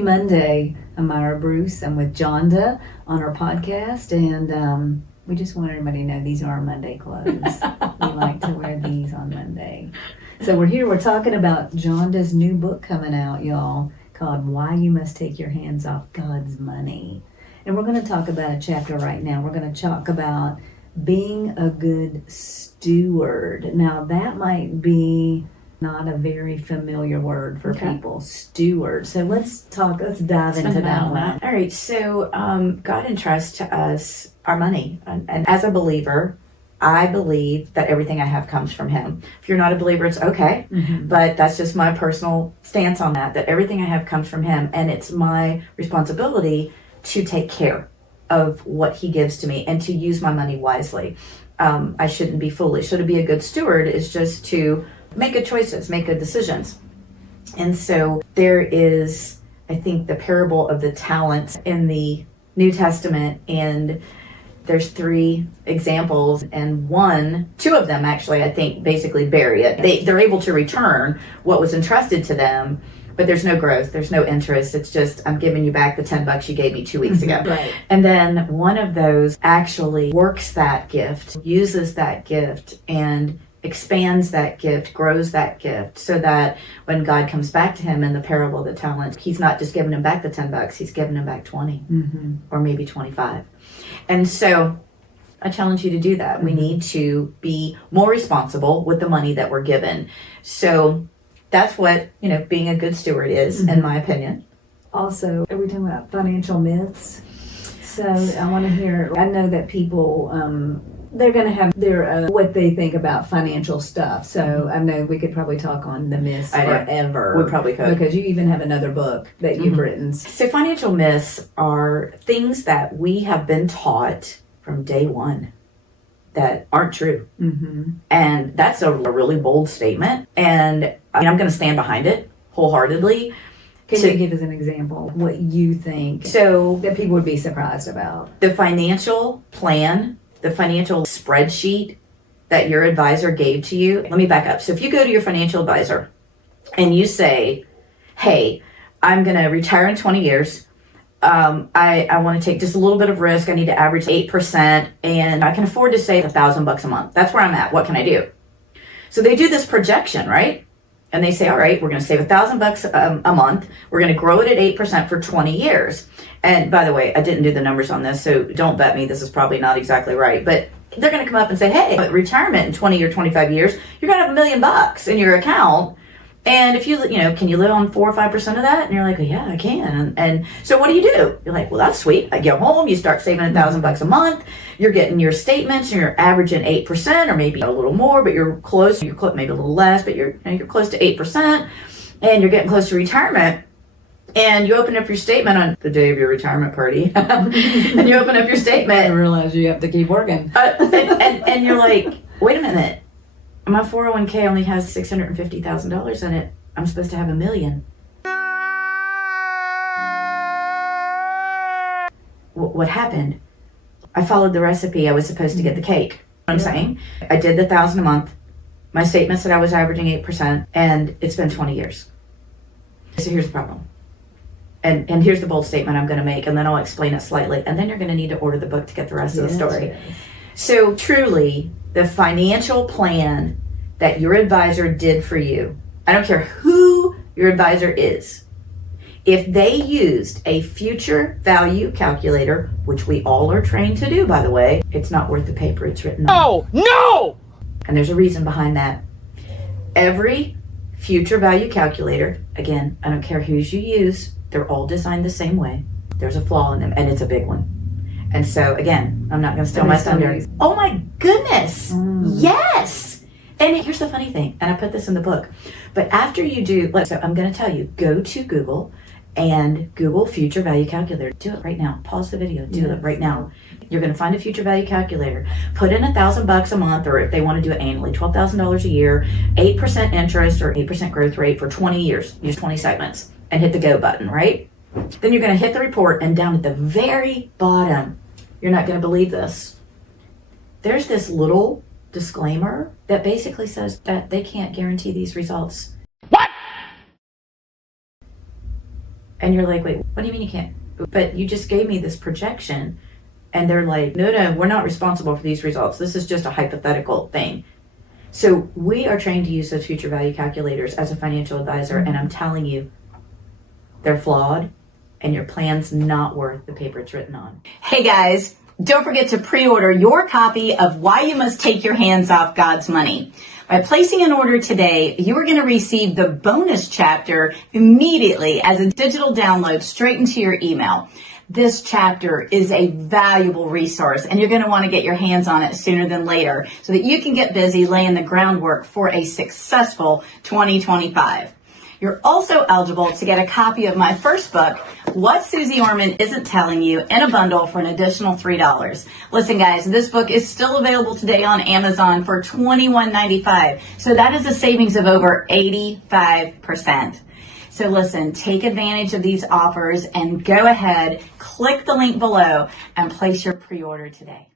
Monday. I'm Myra Bruce. I'm with Jonda on our podcast, and we just want everybody to know these are our Monday clothes. We like to wear these on Monday. So we're talking about Jonda's new book coming out, y'all, called Why You Must Take Your Hands Off God's Money. And we're going to talk about a chapter right now. We're going to talk about being a good steward. Now, that might be not a very familiar word for people, steward. So let's dive into that one. All right, so God entrusts to us our money. And as a believer, I believe that everything I have comes from Him. If you're not a believer, it's okay. Mm-hmm. But that's just my personal stance on that everything I have comes from Him. And it's my responsibility to take care of what He gives to me and to use my money wisely. I shouldn't be foolish. So to be a good steward is just to make good choices, make good decisions. And so there is, I think, the parable of the talents in the New Testament, and there's 3 examples, and two of them actually, I think, basically bury it. They're able to return what was entrusted to them, but there's no growth, there's no interest. It's just, I'm giving you back the $10 you gave me 2 weeks ago. Right. And then one of those actually works that gift, uses that gift, and expands that gift, grows that gift, so that when God comes back to him in the parable of the talents, He's not just giving him back the $10, He's giving him back 20 or maybe 25. And so I challenge you to do that. We need to be more responsible with the money that we're given. So that's what, being a good steward is, in my opinion. Also, are we talking about financial myths? So I want to hear, I know that people, they're going to have their what they think about financial stuff. So I know we could probably talk on the myths forever. We probably could. Because you even have another book that you've written. So financial myths are things that we have been taught from day one that aren't true. Mm-hmm. And that's a really bold statement. And I'm going to stand behind it wholeheartedly. Can you give us an example of what you think so that people would be surprised about? The financial plan, the financial spreadsheet that your advisor gave to you. Let me back up. So if you go to your financial advisor and you say, hey, I'm going to retire in 20 years. I want to take just a little bit of risk. I need to average 8% and I can afford to save $1,000 a month. That's where I'm at. What can I do? So they do this projection, right? And they say, all right, we're going to save $1,000 a month. We're going to grow it at 8% for 20 years. And by the way, I didn't do the numbers on this, so don't bet me. This is probably not exactly right. But they're going to come up and say, hey, retirement in 20 or 25 years, you're going to have $1 million in your account. And if can you live on 4 or 5% of that? And you're like, well, yeah, I can. And so what do? You're like, well, that's sweet. I get home, you start saving $1,000 a month. You're getting your statements, and you're averaging 8%, or maybe a little more, but you're close. Maybe a little less, but you're close to 8%, and you're getting close to retirement. And you open up your statement on the day of your retirement party, and you open up your statement and realize you have to keep working. And you're like, wait a minute. My 401k only has $650,000 in it. I'm supposed to have $1 million. What happened? I followed the recipe. I was supposed to get the cake. You know what I'm saying? I did the $1,000 a month. My statement said I was averaging 8%, and it's been 20 years. So here's the problem. And here's the bold statement I'm going to make, and then I'll explain it slightly. And then you're going to need to order the book to get the rest of the story. Yes. So truly, the financial plan that your advisor did for you, I don't care who your advisor is, if they used a future value calculator, which we all are trained to do, by the way, it's not worth the paper it's written on. No! And there's a reason behind that. Every future value calculator, again, I don't care whose you use, they're all designed the same way. There's a flaw in them, and it's a big one. And so, again, I'm not going to steal my thunder. Oh my goodness! Yes! And here's the funny thing, and I put this in the book, but after you do, so I'm going to tell you, go to Google and Google future value calculator. Do it right now. Pause the video. Do it right now. You're going to find a future value calculator. Put in $1,000 a month, or if they want to do it annually, $12,000 a year, 8% interest or 8% growth rate for 20 years. Use 20 segments and hit the go button, right? Then you're going to hit the report, and down at the very bottom, you're not going to believe this. There's this little disclaimer that basically says that they can't guarantee these results. What? And you're like, wait, what do you mean you can't? But you just gave me this projection. And they're like, no, we're not responsible for these results. This is just a hypothetical thing. So we are trained to use those future value calculators as a financial advisor. And I'm telling you, they're flawed and your plan's not worth the paper it's written on. Hey guys, don't forget to pre-order your copy of Why You Must Take Your Hands Off God's Money. By placing an order today, you are going to receive the bonus chapter immediately as a digital download straight into your email. This chapter is a valuable resource, and you're going to want to get your hands on it sooner than later so that you can get busy laying the groundwork for a successful 2025. You're also eligible to get a copy of my first book, What Susie Orman Isn't Telling You, in a bundle for an additional $3. Listen, guys, this book is still available today on Amazon for $21.95. So that is a savings of over 85%. So listen, take advantage of these offers and go ahead, click the link below and place your pre-order today.